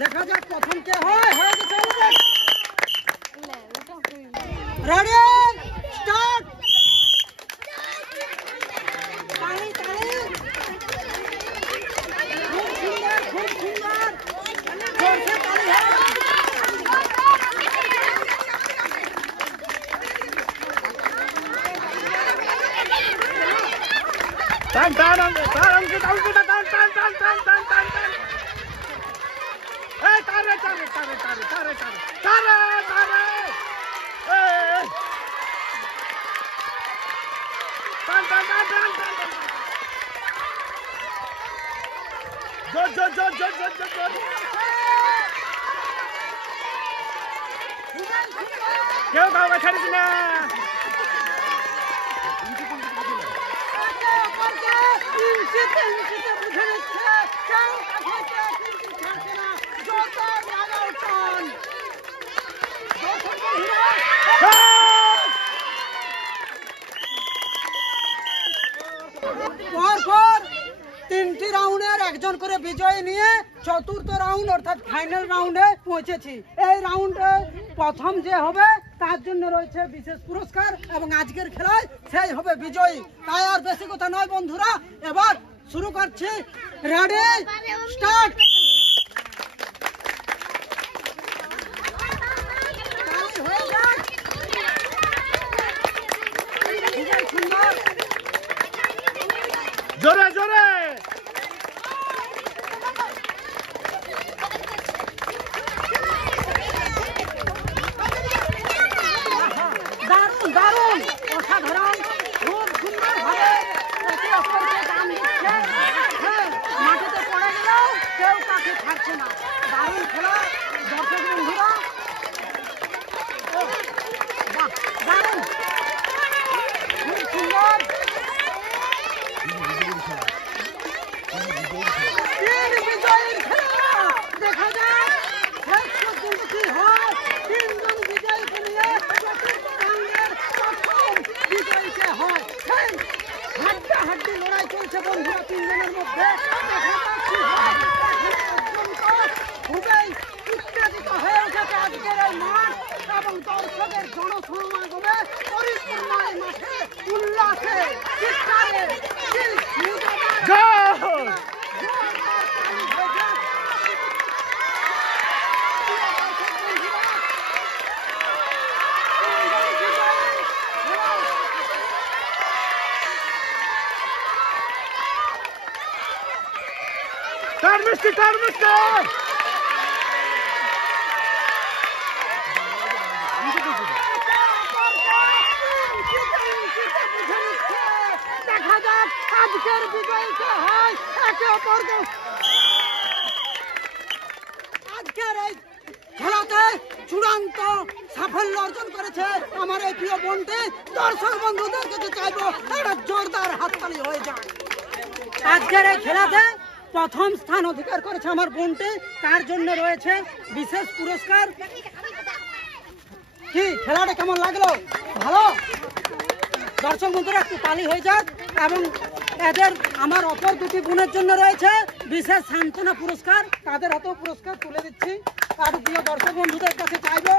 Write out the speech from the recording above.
দেখা যাক প্রথম কে হয় রেডি স্টার্ট তালি তালি খুব সুন্দর জোরসে তালি হয় টান টান টান টান টান টান টান টান টান টান টান এই তারে তারে তারে তারে তারে তারে তারে তারে এই টান টান টান টান টান জোর জোর জোর জোর জোর জোর জোর কেউ কাউকে ছাড়িস না তিনটি রাউন্ডের একজন করে বিজয়ী নিয়ে চতুর্থ রাউন্ড অর্থাৎ ফাইনাল রাউন্ডে পৌঁছেছি। এই রাউন্ডে প্রথম যে হবে তার জন্য রয়েছে বিশেষ পুরস্কার এবং আজকের খেলায় সেই হবে বিজয়ী। তাই আর বেশি কথা নয় বন্ধুরা, এবার শুরু করছি। Ready start. জোরে জোরে দারুণ দারুণ অসাধারণ খুব সুন্দর ভাবে একে অপরকে দান দিচ্ছে। মাটিতে পড়ে গেলেও কেউ কাকে ছাড়ছে না। দারুণ খেলা দর্শক বন্ধুরা, দারুণ খুব সুন্দর। দেখা যাক শেষ পর্যন্ত কি হয়। তিনজন বিজয়ীকে নিয়ে চতুর্থ রাউন্ডের প্রথম বিজয়ীকে হয়। হাড্ডাহাড্ডি লড়াই চলছে বন্ধুরা তিনজনের মধ্যে। খুবই উত্তেজিত হয়ে উঠেছে আজকের এই মাঠ এবং দর্শকের জনসমাগমে পরিপূর্ণ এই মাঠে উল্লাসে চিৎকারে মিষ্টি তার মিষ্টি দেখা যাক আজকের বিজয়ীকে হয় একে অপরকে। আজকের এই খেলাতে চূড়ান্ত সাফল্য অর্জন করেছে আমার এই প্রিয় বোনটি। দর্শক বন্ধুদের কাছে চাইবো একটা জোরদার হাততালি হয়ে যায়। আজকের এই খেলাতে প্রথম স্থান অধিকার করেছে আমার বোনটি, তার জন্য রয়েছে বিশেষ পুরস্কার। কি খেলাটা কেমন লাগলো? ভালো? দর্শক বন্ধুরা একটু তালি হয়ে যাক। এবং এদের আমার অপর দুটি বোনের জন্য রয়েছে বিশেষ সান্ত্বনা পুরস্কার, তাদের হাতেও পুরস্কার তুলে দিচ্ছি। আর প্রিয় দর্শক বন্ধুদের কাছে চাইবো